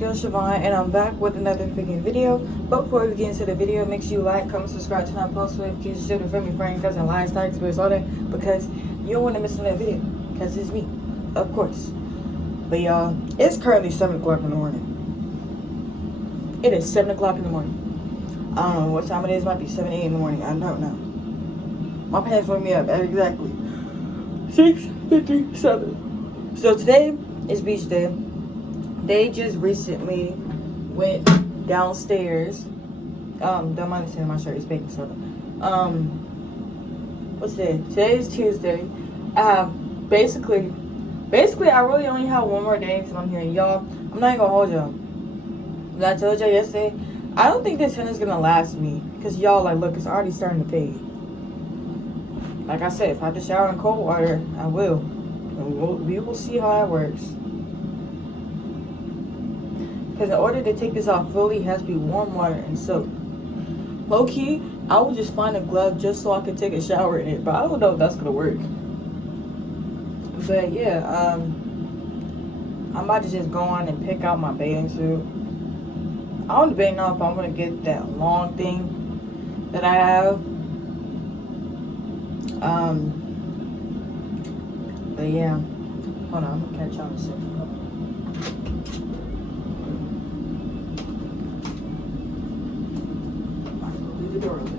girl Shavonn, and I'm back with another freaking video. But before we get into the video, make sure you like, comment, subscribe, turn on post notifications, share it with your friend, cousin, lies, tags, spirits, all that, because you don't want to miss another video. Because it's me, of course. But y'all, it's currently 7 o'clock in the morning. It is 7 o'clock in the morning. I don't know what time it is. It might be 7, 8 in the morning. I don't know. My parents woke me up at exactly 6:57. So today is beach day. They just recently went downstairs. Don't mind the sand in my shirt. It's baking soda. What's today? Today is Tuesday. Basically, I really only have one more day until I'm here. Y'all, I'm not even gonna hold y'all. I told y'all yesterday, I don't think this is gonna last me. Cause y'all, like, look, it's already starting to fade. Like I said, if I have to shower in cold water, I will. And we will see how that works. Because in order to take this off fully, it has to be warm water and soap. Low key, I would just find a glove just so I could take a shower in it. But I don't know if that's going to work. But yeah, I'm about to just go on and pick out my bathing suit. I'm debating on if I'm going to get that long thing that I have. But yeah, hold on, I'm gonna catch y'all in a second. Leave the door open.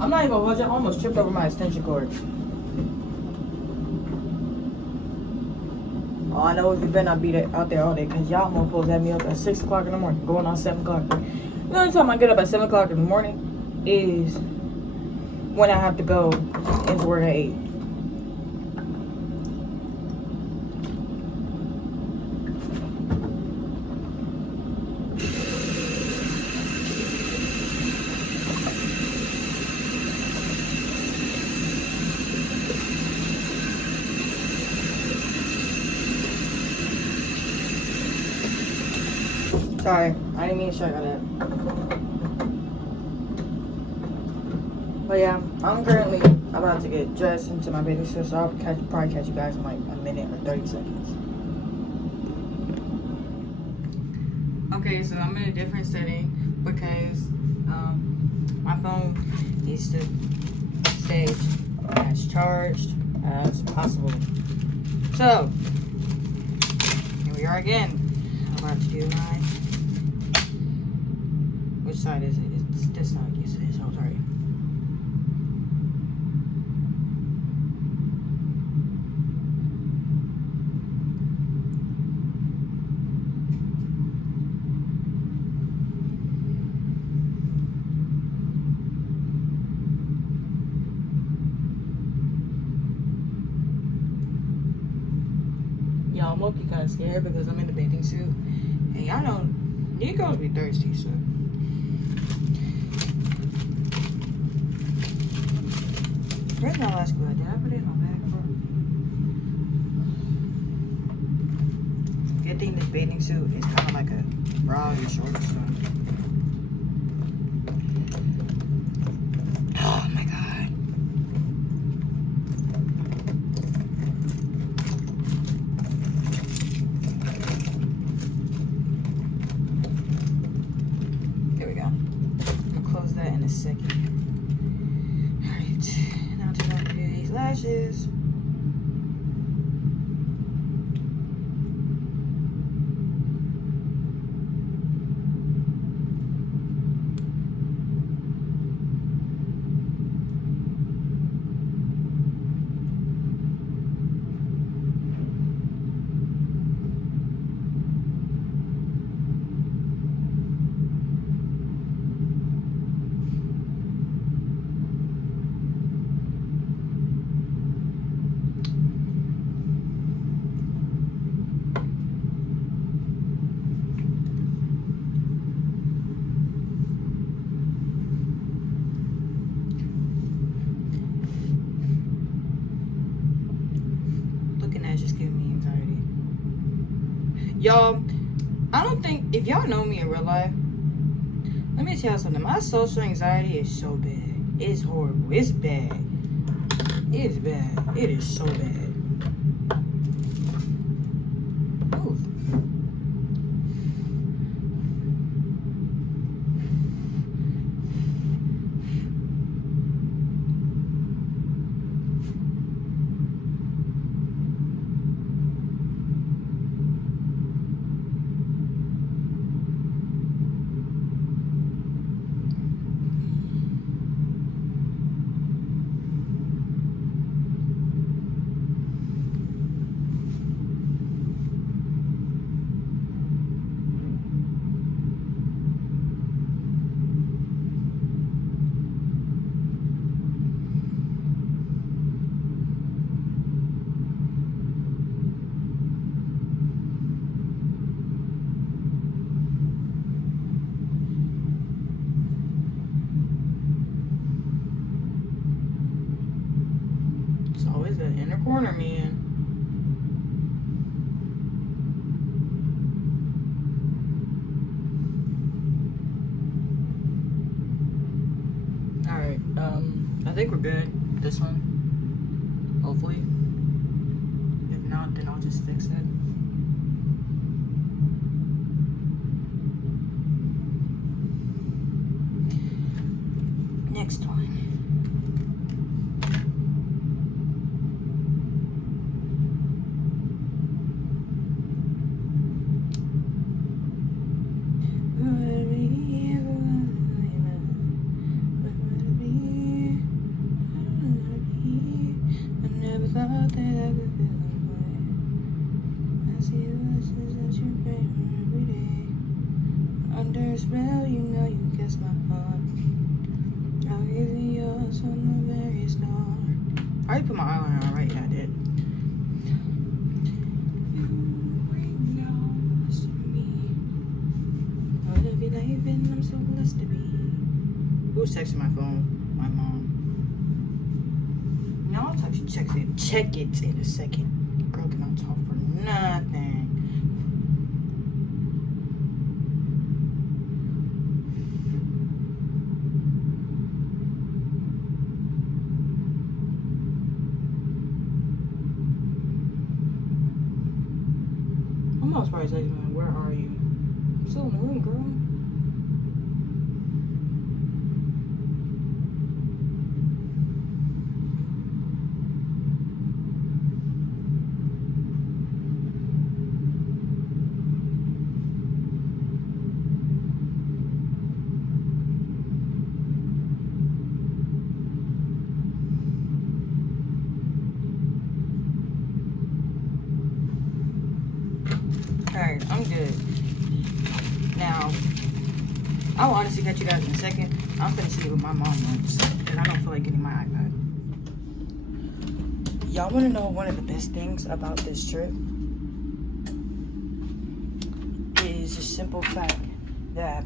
I'm not even gonna hold you. I almost tripped over my extension cord. Oh, I know you better not be out there all day, because y'all motherfuckers had me up at 6 o'clock in the morning, going on 7 o'clock. The only time I get up at 7 o'clock in the morning is when I have to go into work at 8. Sorry, I didn't mean to show you that. But yeah, I'm currently about to get dressed into my bathing suit, so I'll probably catch you guys in like a minute or 30 seconds. Okay, so I'm in a different setting because my phone needs to stay as charged as possible. So, here we are again. I'm about to do my... Which side is it? It's this side. Yes, it is. Oh, sorry. Y'all, I'm low-key kind of scared because I'm in the bathing suit. And y'all know, Negroes be thirsty, so. Where's my last glove? Did I put it in my bag? Good thing this bathing suit is kind of like a bra and shorts. So. Oh my god. There we go. I'm gonna close that in a second. Alright. Now to do these lashes. Y'all, I don't think, if y'all know me in real life, let me tell you something. My social anxiety is so bad. It's horrible. It's bad. It's bad. It is so bad. Move. It's always that inner corner, man. Alright, I think we're good. This one. Hopefully. If not, then I'll just fix it. Next one. Under a spell, you know you guess my heart. I'll give you yours from the very start. I already put my eyeliner on, right? Yeah, I did. You bring out the best of me. Whatever life been, I'm so blessed to be. Who's texting my phone? My mom. No, I'll check it in a second. Girl cannot talk for nothing. I'm not surprised, like, man, where are you? I'm still in the room, girl. Alright, I'm good. Now, I'll honestly catch you guys in a second. I'm gonna see what my mom wants, because I don't feel like getting my iPad. Y'all wanna know one of the best things about this trip? Is the simple fact that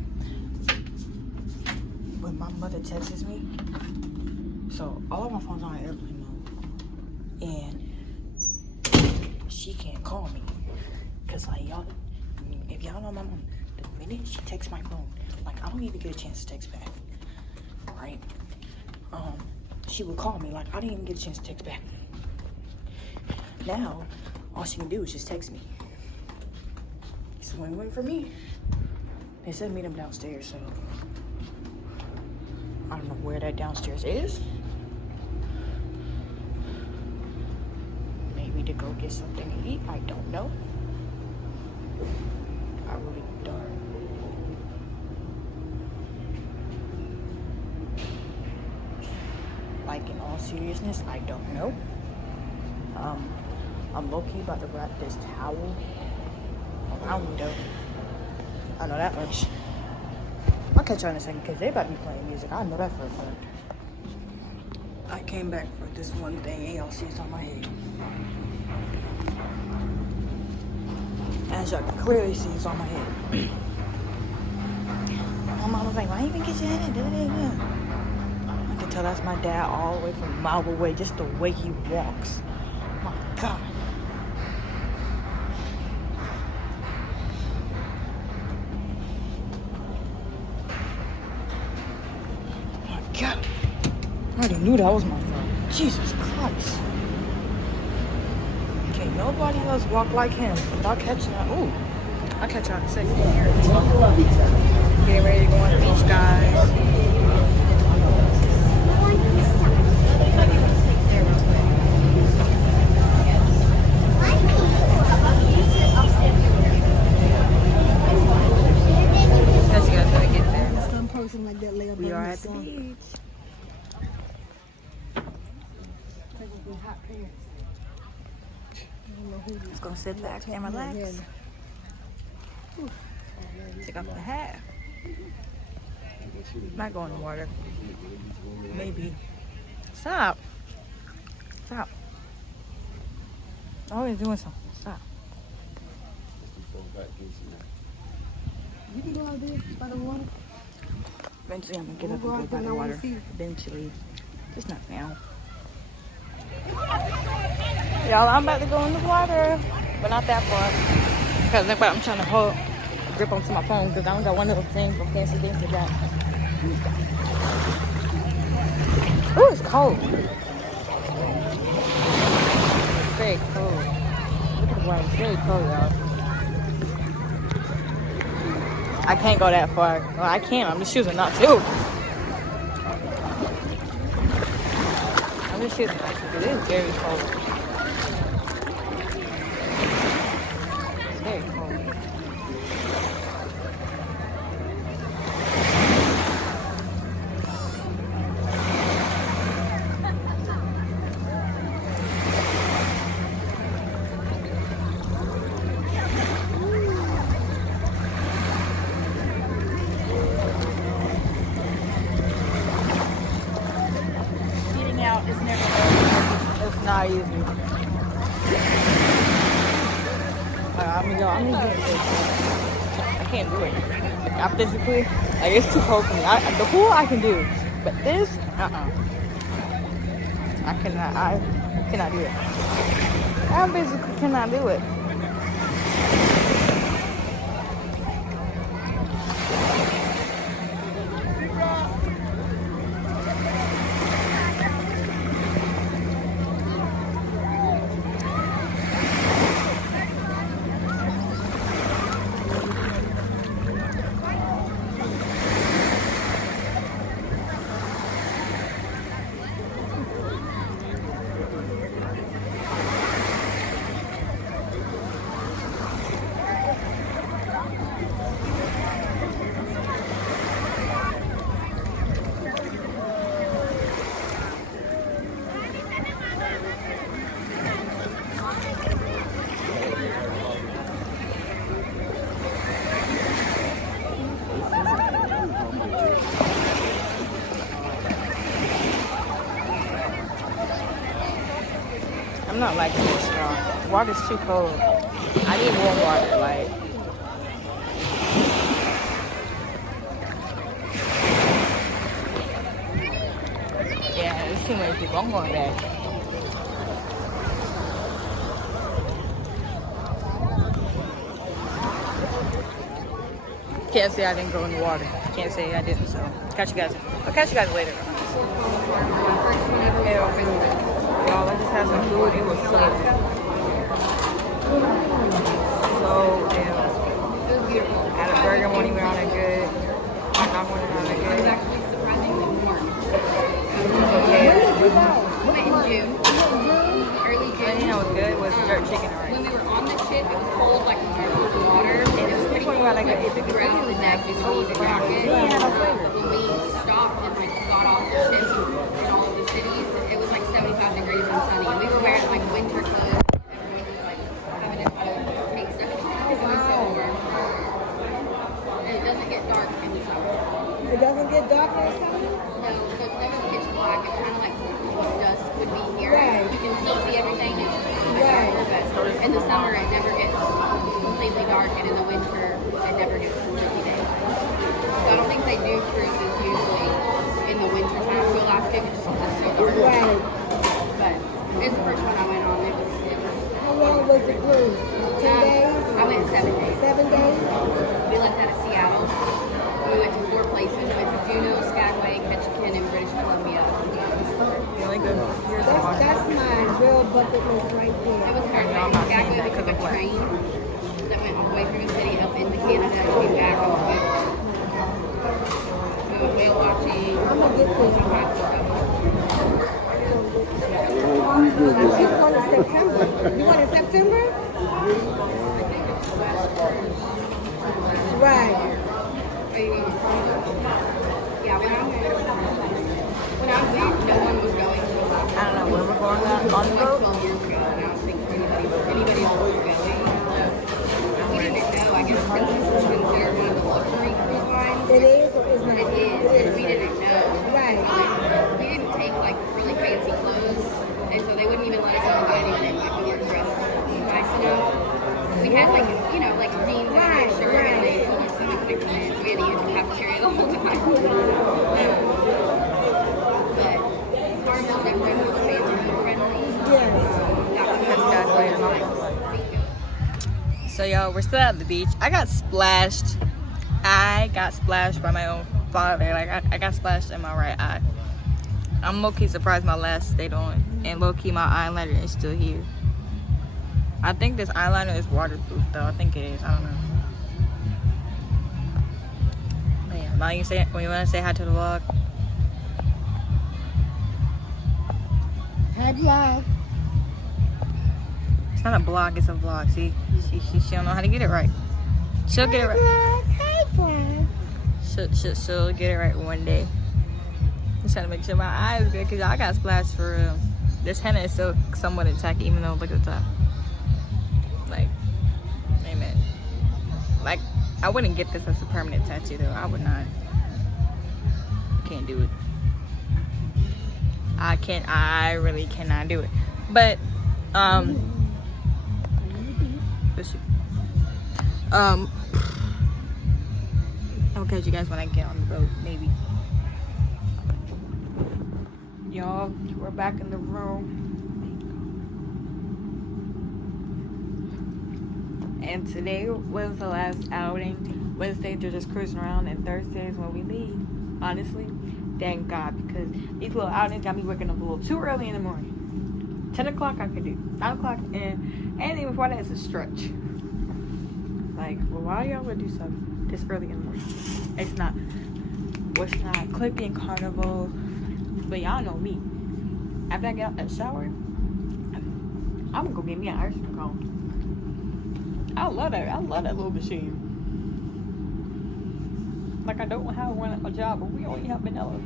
when my mother texts me, so all of my phones are on airplane mode, and she can't call me. Cause like y'all, if y'all know my mom, the minute she texts my phone, like I don't even get a chance to text back, right? She would call me, like I didn't even get a chance to text back. Now, all she can do is just text me. It's a win-win for me. They said meet them downstairs, so I don't know where that downstairs is. Maybe to go get something to eat, I don't know. I really don't. Like in all seriousness, I don't know. I'm low-key about to wrap this towel around the window. I know that much. I'll catch y'all in a second because they about to be playing music. I know that for a fact. I came back for this one thing and y'all see it's on my head. As y'all can clearly see, it's on my head. My mom was like, why you even get your head in? I can tell that's my dad all the way from a mile away, just the way he walks. My God. already knew that was my fault. Jesus Christ. Can't nobody else walk like him without catching out. Ooh, I'll catch y'all in a second. Getting ready to go on the beach, guys. As you guys gotta get there. Some person like that lay up We on are the at the sun. beach. Just gonna sit back and relax. Take off the hat. Might go in the water. Maybe. Stop. Stop. Always doing something. Stop. You can go out there by the water. Eventually I'm gonna get up and go by the water. Eventually. Just not now. Y'all, I'm about to go in the water. But not that far. Because I'm trying to hold grip onto my phone because I don't got one little thing from Fancy Things to that. Ooh, it's cold. It's very cold. Look at the water. It's very cold, y'all. I can't go that far. Well, I can. I'm just choosing not to. I'm just choosing not to. It is very cold. It's very cold. Out is never easy. It's not easy. I'm gonna do this. I can't do it. Like, I physically, like it's too cold for me. The pool I can do, but this, I cannot do it. I basically cannot do it. I'm not liking this, y'all. The water's too cold. I need warm water, like. Yeah, there's too many people. I'm going back. Can't say I didn't go in the water. Can't say I didn't, so catch you guys. I'll catch you guys later. Y'all, I just had some food. It was so damn. It was beautiful. Had a burger one, even on it good. Hot dog one on it good. It was actually surprisingly warm. It was okay. We went in June. Early June. And you know what's good was jerk chicken, right? When we were on the ship, it was cold, like we were in the water, and it was pretty cold. Like It hit the ground and that was so jacket. It had no flavor. When we stopped and like got off the ship in all of the cities, it was like 75 degrees and sunny. And we were wearing like winter clothes. Everyone was like having to take stuff off because it was so warm. And it doesn't get dark in the summer. It doesn't get dark in the summer? No, so it's never pitch black. It's kind of like dusk would be here. Right. You can still see everything. Right. But in the summer, it never gets completely dark, and in the winter, it never gets completely daylight. So I don't think they do cruises usually in the winter time to Alaska because it's so dark. Right. But it's the first one I went on. It was How long was the cruise? 10 days? I went 7 days. 7 days? We left out of Seattle. We went to 4 places. We went to Juneau, Skagway, Ketchikan, and British Columbia. bucket list right It there. was hard. No, I'm not Back saying when that we took a 'cause of what? train that went all the way through the city up into Canada and came back. It was good. We went whale watching. I'm gonna get All this. kinds of stuff. She's going in September. You going in September? Right. Are you going? Yeah, when I went, no one was going. So I don't know where we're going on the like boat. 12 years ago, and I was thinking anybody else was going. We didn't know. I guess Princess is considered one of the luxury cruise lines. It is or is not? It is. We didn't know. Right. We didn't take like really fancy clothes, and so they wouldn't even let us in the dining room if we weren't dressed nice enough. We had like like jeans and a shirt, and they told us that we couldn't come in, so we had to use the cafeteria the whole time. But Carnival definitely more family friendly. Yes. That was nice. So y'all, we're still at the beach. I got splashed by my own father. Like I got splashed in my right eye. I'm low-key surprised my lash stayed on, and low-key my eyeliner is still here. I think this eyeliner is waterproof though. I think it is. I don't know. But yeah, now when you want to say hi to the vlog. Hello. It's not a blog, it's a vlog. See, she don't know how to get it right. She'll get it right. Hi, Vlog. She'll get it right one day. Just trying to make sure my eyes good, cause I got splashed for real. This henna is still somewhat intact, even though look at the top. Like, amen. Like, I wouldn't get this as a permanent tattoo though. I would not. Can't do it. I really cannot do it. But this I'll catch you guys when I get on the boat, maybe. Y'all, we're back in the room. And today was the last outing. Wednesday they're just cruising around, and Thursdays when we leave. Honestly, thank God, because these little outings got me waking up a little too early in the morning. 10 o'clock I could do. 9 o'clock and anything before that is a stretch. Like, well, why y'all would do something this early in the morning? It's not clipping carnival, but y'all know me. After I get out that shower, I'm gonna go get me an ice cream cone. I love that little machine. Like, I don't have one at my job, but we only have vanilla.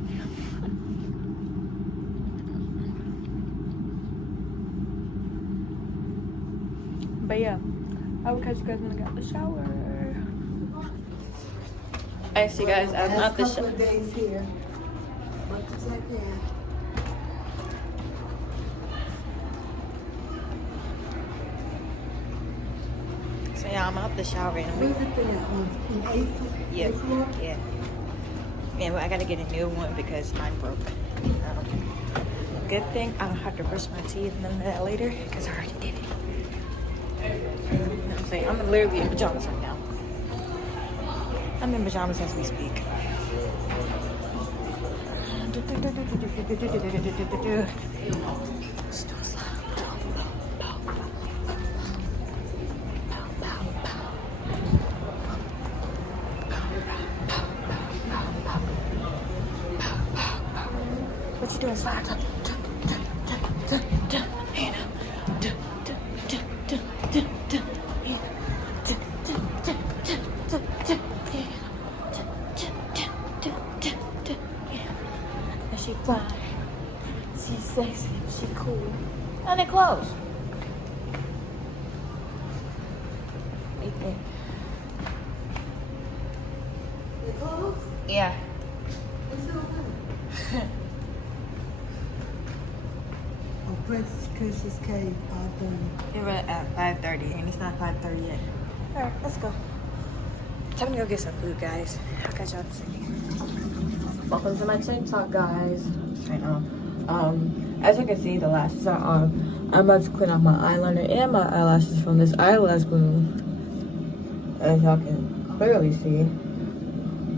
But yeah, I will catch you guys when I get out the shower. I see, guys. I'm not the shower. Days here. Much as I can. So yeah, I'm out the shower and Where's the thing at? On eighth? yeah, Eighth floor? yeah. Yeah, but I gotta get a new one because mine broke. Good thing I don't have to brush my teeth and none of that later because I already did it. You know what I'm saying? I'm literally in pajamas right now. I'm in pajamas as we speak. What you doing, Slack? She fly, she's sexy, she cool. And they close. Right there. They closed? Yeah. It's still open. Oh, Princess Cave, done. It was at 5:30 and it's not 5:30 yet. Alright, let's go. Time to go get some food, guys. I'll catch y'all in a second. Welcome to my TikTok, guys. Right now. As you can see, the lashes are on. I'm about to clean off my eyeliner and my eyelashes from this eyelash glue. As y'all can clearly see.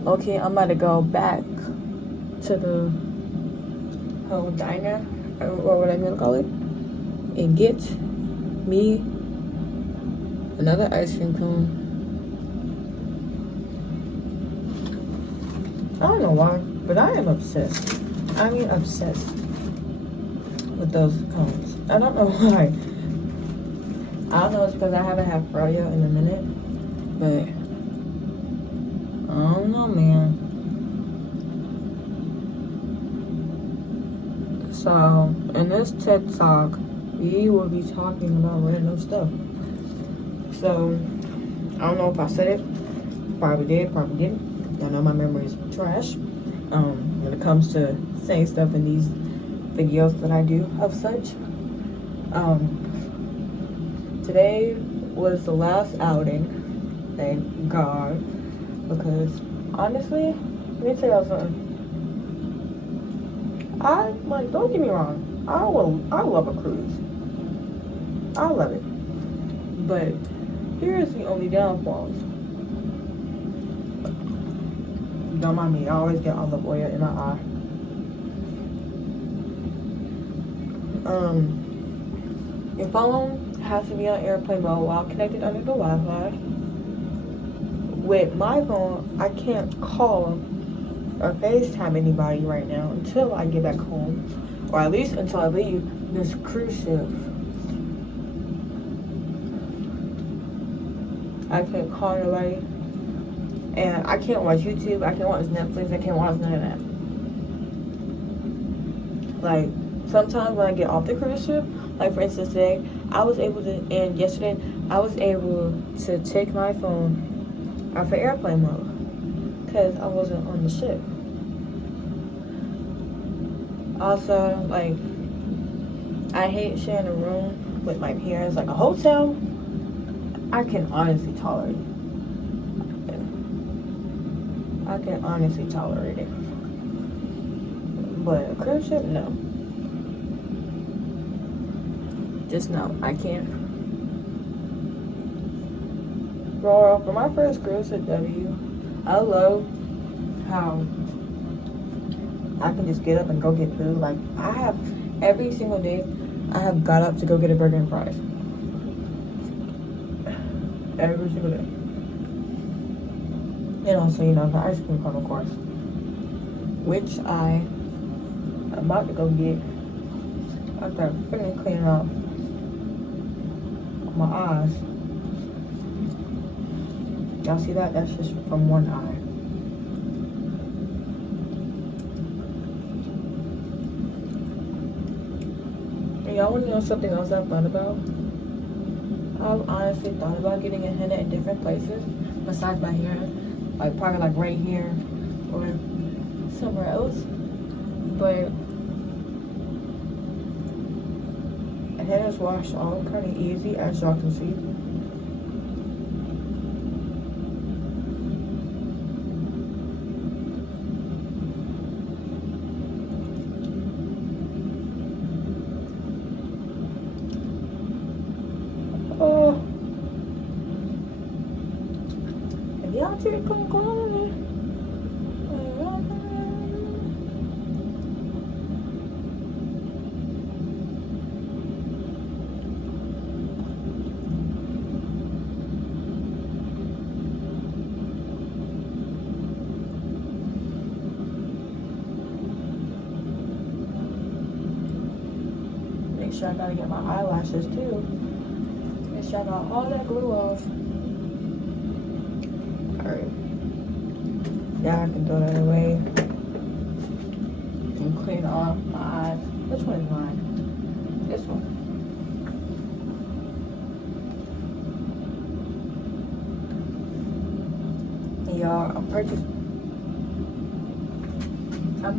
Okay, I'm about to go back to the home diner, or what I'm gonna call it. and get me another ice cream cone. I don't know why, but I am obsessed. I mean, obsessed with those cones. I don't know why. I don't know, it's because I haven't had froyo in a minute, but I don't know, man. So, in this TED Talk, we will be talking about random stuff. So, I don't know if I said it. Probably did, probably didn't. I know my memory is trash when it comes to saying stuff in these videos that I do of such. Today was the last outing, thank God, because honestly, let me tell y'all something. Don't get me wrong, I love a cruise. I love it. But here's the only downfalls. Don't mind me, I always get olive oil in my eye. Your phone has to be on airplane mode while connected under the Wi-Fi. With my phone, I can't call or FaceTime anybody right now until I get back home, or at least until I leave this cruise ship. I can't call nobody, and I can't watch YouTube, I can't watch Netflix, I can't watch none of that. Like, sometimes when I get off the cruise ship, like for instance today, I was able to, and yesterday, I was able to take my phone off of airplane mode because I wasn't on the ship. Also, like, I hate sharing a room with my parents. Like a hotel, I can honestly tolerate it. I can honestly tolerate it. But a cruise ship, no. Just no, I can't. Girl, for my first cruise at W, I love how I can just get up and go get food. Like, I have, every single day, I have got up to go get a burger and fries. Every single day. And also, you know, the ice cream cone, of course. Which I'm about to go get after I finish cleaning up my eyes. Y'all see that? That's just from one eye. And y'all want to know something else I've thought about? I've honestly thought about getting a henna in different places besides my hair. Like probably like right here or somewhere else. But henna's washed off kind of easy, as y'all can see. Oh, and y'all check come on. Make sure I gotta get my eyelashes too. Make sure I got all that glue off. Alright. Now I can throw that away. And clean off my eyes. Which one is mine? This one. And y'all, I'm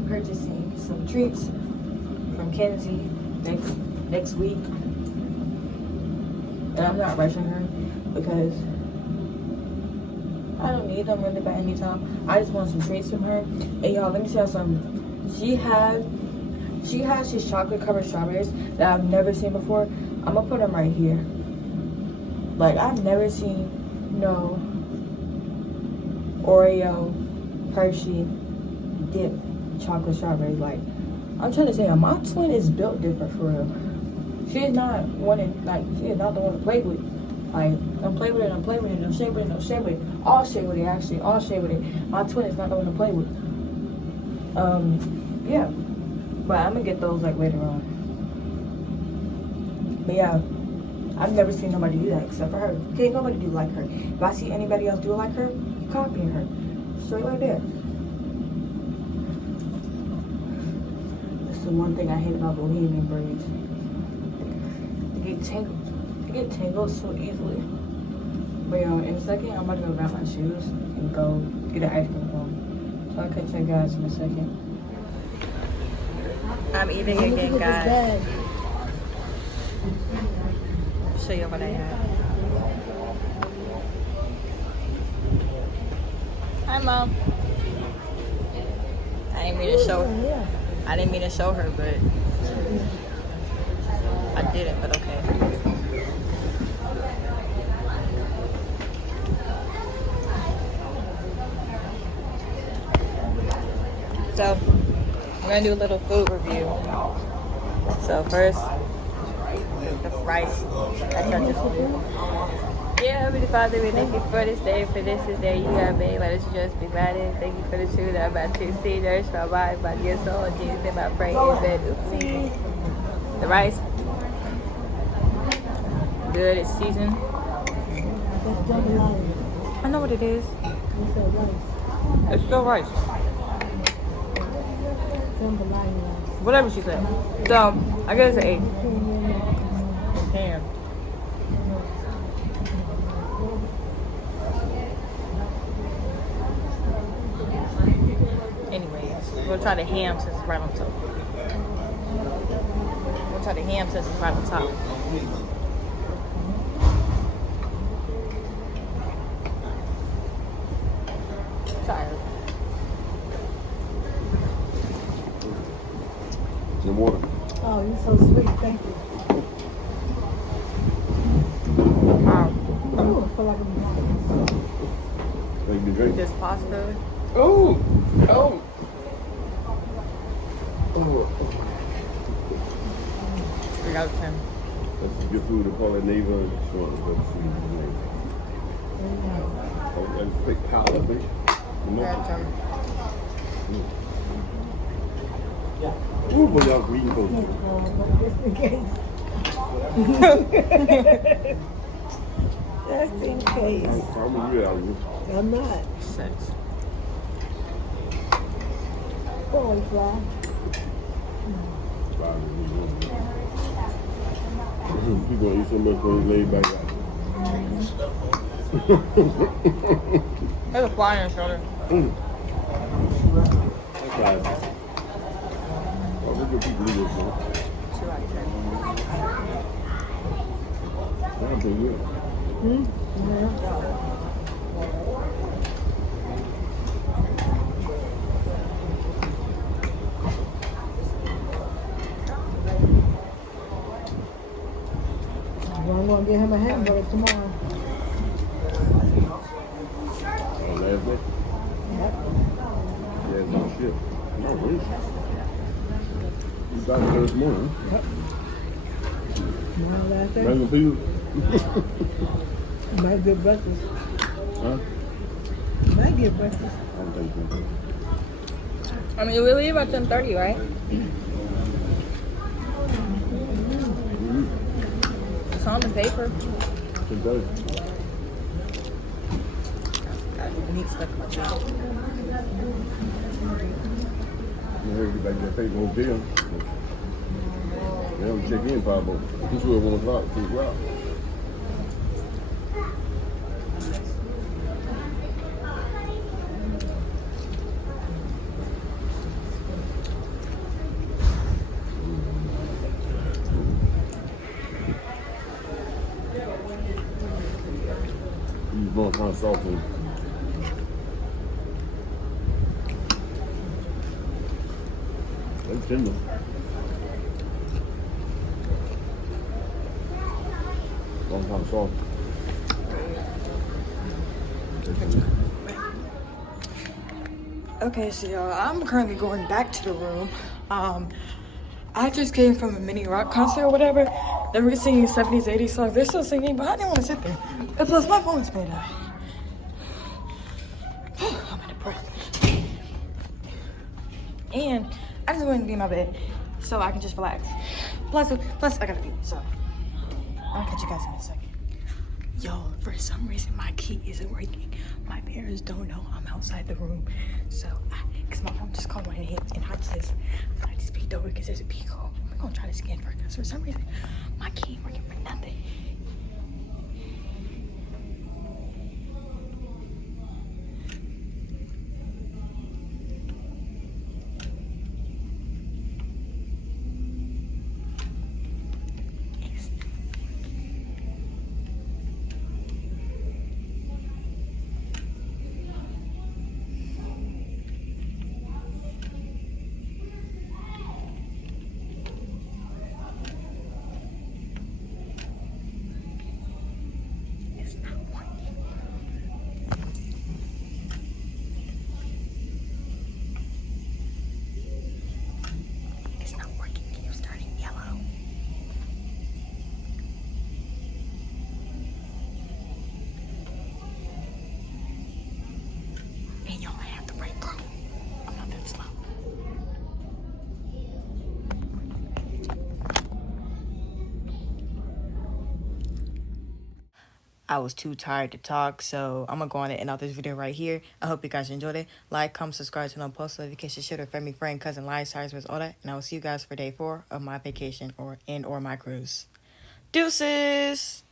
purchasing some treats from Kenzie next week. And I'm not rushing her because I don't need them really by any time. I just want some treats from her. And y'all, let me tell you something. She has these chocolate covered strawberries that I've never seen before. I'm gonna put them right here. Like, I've never seen no Oreo, Hershey, dip chocolate strawberries. Like, I'm trying to say, my twin is built different for real. She is not wanting, like, she is not the one to play with. Like, don't play with it, don't play with it, don't shade with it, don't shade with it. All shade with it, actually, all shade with it. My twin is not the one to play with. Yeah. But I'm gonna get those, like, later on. But yeah, I've never seen nobody do that except for her. Can't nobody do like her. If I see anybody else do like her, copying her. Straight like that. That's the one thing I hate about Bohemian braids. They get tangled. They get tangled so easily. But in a second, I'm about to go grab my shoes and go get an ice cream cone. So I'll catch you guys in a second. I'm eating again, guys. Show you what I had. Hi, Mom. I didn't mean to show her. I didn't mean to show her, but I didn't, but okay. So, I'm gonna do a little food review. So first, the rice that y'all just made. Yeah, Heavenly Father, we thank you for this day, for this is the day you have made. Let us just be glad in. Thank you for the food that I'm about to see. Nourish my mind, body, and soul. In Jesus' name I pray. Amen. Oopsie. The rice, good. It's seasoned. I know what it is. It's still rice. Whatever she said. So, I guess it's an 8. Damn. Anyways, we'll try the ham since it's right on top. We'll try the ham since it's right on top. Tired. Some water. Oh, you're so sweet. Thank you. Wow. Oh, I feel like I'm Take the drink. This pasta. Oh! Oh! Oh! 3 out of 10. That's good food to call it neighbor. Sure, that's that's big powder, bitch. 3 out of 10. Ooh, but y'all green coat. just in case. Just in case. I'm real out of I'm not. 6. Boy, fly. You gonna eat so much when you lay back out. There's a fly on your shoulder. Right. Oh, look at people do this, man. 2 out of 10. That's pretty good. Well, I'm going to get him a hamburger tomorrow. Oh, last day? Yep. Yeah, it's no shit. No, really. You got it this morning. Tomorrow last day. Random people? Might get breakfast. Huh? Might get breakfast. I don't think so. I mean, we leave at 10:30, right? It's on the paper. 10:30. God, meat stuck in my jaw. You heard you back to that paper hotel. They don't check in probably. This was 1 o'clock, 2 o'clock. He's going kind of salty. They're tender. Long time soft. Okay, so y'all, I'm currently going back to the room. I just came from a mini rock concert or whatever, They were singing 70s, 80s songs. They're still singing, but I didn't want to sit there. And plus, my phone's made out. I'm out of breath. And I just wanted to be in my bed so I can just relax. Plus I gotta pee, so I'll catch you guys in a second. Yo, for some reason, my key isn't working. My parents don't know I'm outside the room. So, because my mom just called my name and I just peeked over because there's a peek hole. I'm gonna try to scan for it because for some reason, my key ain't working for nothing. It's not working. It's not working. It's starting yellow. And y'all have to break through. I'm not that slow. I was too tired to talk, so I'm gonna go on and end out this video right here. I hope you guys enjoyed it. Like, comment, subscribe, turn on post notifications, share with family, friend, cousin, lifestyles, all that. And I will see you guys for day 4 of my vacation or my cruise. Deuces!